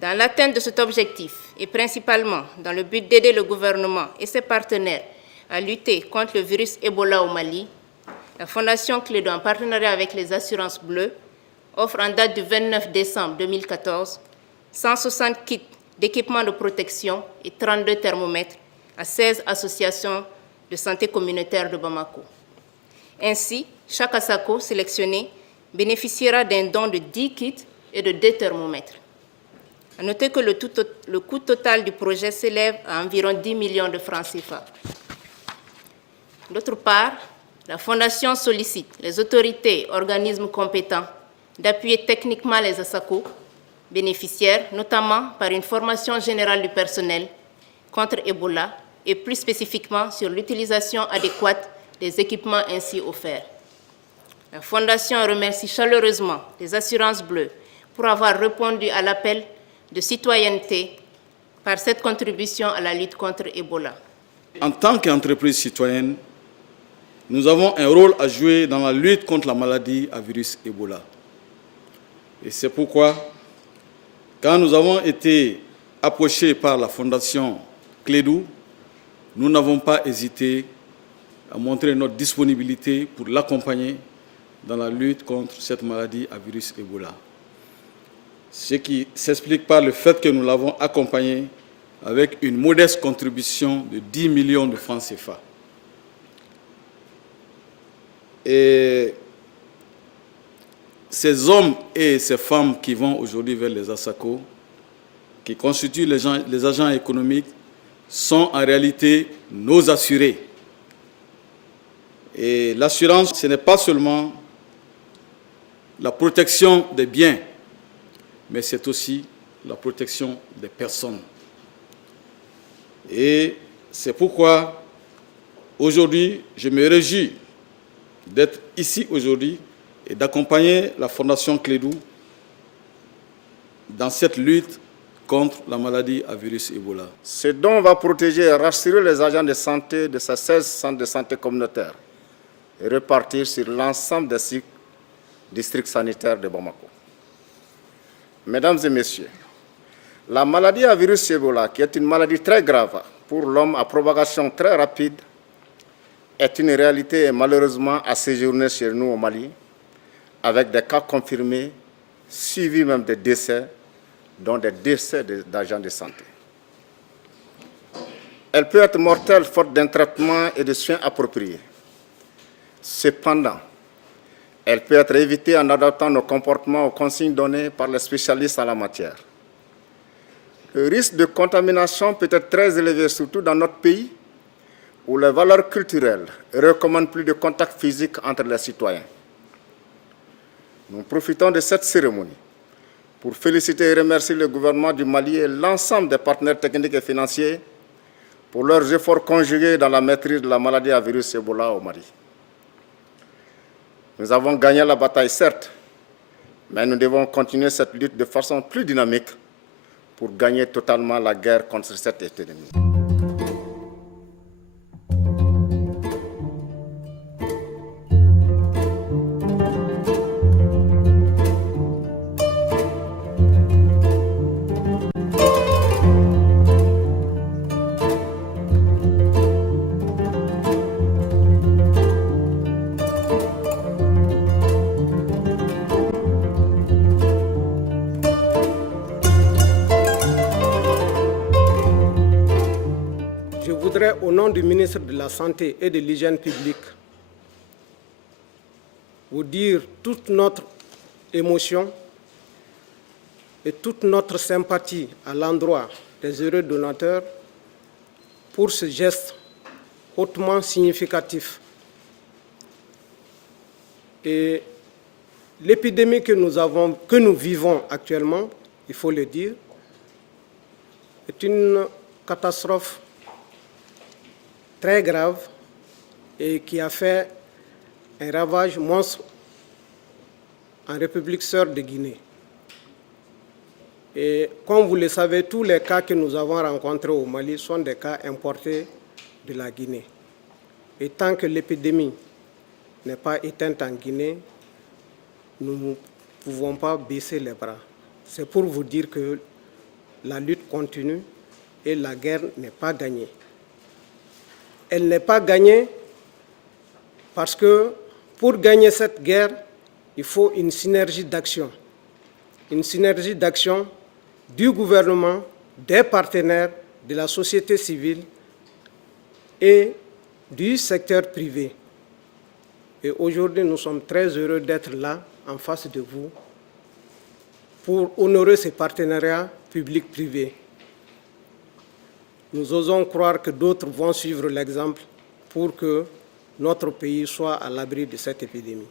Dans l'atteinte de cet objectif, et principalement dans le but d'aider le gouvernement et ses partenaires à lutter contre le virus Ebola au Mali, la Fondation Clédou, en partenariat avec les Assurances Bleues, offre en date du 29 décembre 2014 160 kits d'équipements de protection et 32 thermomètres à 16 associations de santé communautaire de Bamako. Ainsi, chaque ASACO sélectionné bénéficiera d'un don de 10 kits et de 2 thermomètres. À noter que le coût total du projet s'élève à environ 10 millions de francs CFA. D'autre part, la Fondation sollicite les autorités et organismes compétents d'appuyer techniquement les ASACO bénéficiaires, notamment par une formation générale du personnel contre Ebola et plus spécifiquement sur l'utilisation adéquate des équipements ainsi offerts. La Fondation remercie chaleureusement les Assurances Bleues pour avoir répondu à l'appel de citoyenneté par cette contribution à la lutte contre Ebola. En tant qu'entreprise citoyenne, nous avons un rôle à jouer dans la lutte contre la maladie à virus Ebola. Et c'est pourquoi, quand nous avons été approchés par la Fondation Clédou, nous n'avons pas hésité à montrer notre disponibilité pour l'accompagner dans la lutte contre cette maladie à virus Ebola. Ce qui s'explique par le fait que nous l'avons accompagné avec une modeste contribution de 10 millions de francs CFA. Et ces hommes et ces femmes qui vont aujourd'hui vers les ASACO, qui constituent les agents économiques, sont en réalité nos assurés. Et l'assurance, ce n'est pas seulement la protection des biens, mais c'est aussi la protection des personnes. Et c'est pourquoi, aujourd'hui, je me réjouis d'être ici aujourd'hui et d'accompagner la Fondation Clédou dans cette lutte contre la maladie à virus Ebola. Ce don va protéger et rassurer les agents de santé de ces 16 centres de santé communautaires et repartir sur l'ensemble des 6 districts sanitaires de Bamako. Mesdames et messieurs, la maladie à virus Ebola, qui est une maladie très grave pour l'homme à propagation très rapide, est une réalité et malheureusement à séjourner chez nous au Mali, avec des cas confirmés, suivis même des décès, dont des décès d'agents de santé. Elle peut être mortelle faute d'un traitement et de soins appropriés. Cependant, elle peut être évitée en adaptant nos comportements aux consignes données par les spécialistes en la matière. Le risque de contamination peut être très élevé, surtout dans notre pays, où les valeurs culturelles recommandent plus de contact physique entre les citoyens. Nous profitons de cette cérémonie pour féliciter et remercier le gouvernement du Mali et l'ensemble des partenaires techniques et financiers pour leurs efforts conjugués dans la maîtrise de la maladie à virus Ebola au Mali. Nous avons gagné la bataille, certes, mais nous devons continuer cette lutte de façon plus dynamique pour gagner totalement la guerre contre cette épidémie. Au nom du ministre de la Santé et de l'Hygiène publique, vous dire toute notre émotion et toute notre sympathie à l'endroit des heureux donateurs pour ce geste hautement significatif. Et l'épidémie que nous vivons actuellement, il faut le dire, est une catastrophe très grave et qui a fait un ravage monstre en République sœur de Guinée. Et comme vous le savez, tous les cas que nous avons rencontrés au Mali sont des cas importés de la Guinée. Et tant que l'épidémie n'est pas éteinte en Guinée, nous ne pouvons pas baisser les bras. C'est pour vous dire que la lutte continue et la guerre n'est pas gagnée. Elle n'est pas gagnée parce que pour gagner cette guerre, il faut une synergie d'action. Une synergie d'action du gouvernement, des partenaires, de la société civile et du secteur privé. Et aujourd'hui, nous sommes très heureux d'être là, en face de vous, pour honorer ces partenariats publics-privés. Nous osons croire que d'autres vont suivre l'exemple pour que notre pays soit à l'abri de cette épidémie.